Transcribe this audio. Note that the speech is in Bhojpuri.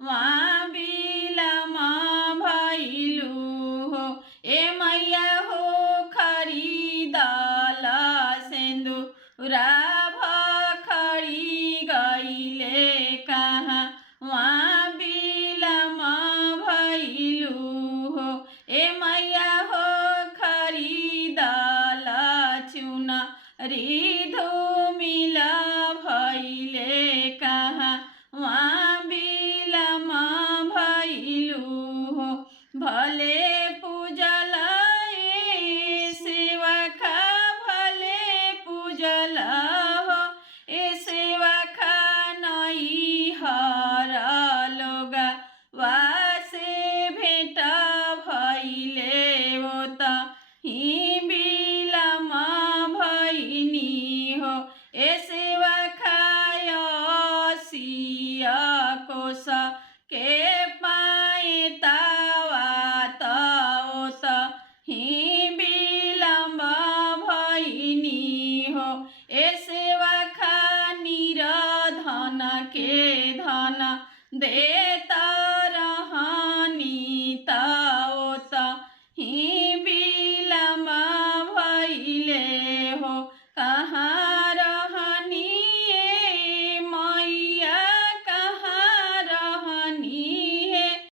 वहाँ बिलमा भैलू हो। ए मैया हो खरीदल सेंदूरा भखरी गईले कहाँ, वहाँ बिलमा भैलू हो। ए मैया हो खरीदल चुनरी धूमिल भैले कहाँ, वहाँ बिलमा भैलू हो। भले पूजल ए सेवका भले पूजल हो। ए सेवका नई हर लोगा वासे भेट भैले हो त ही बिलमा भैनी हो। ए सेवका सिया कोस के पाए तावा तोस ही बिलमा भैनी हो। ए सेवका निरधन के धन दे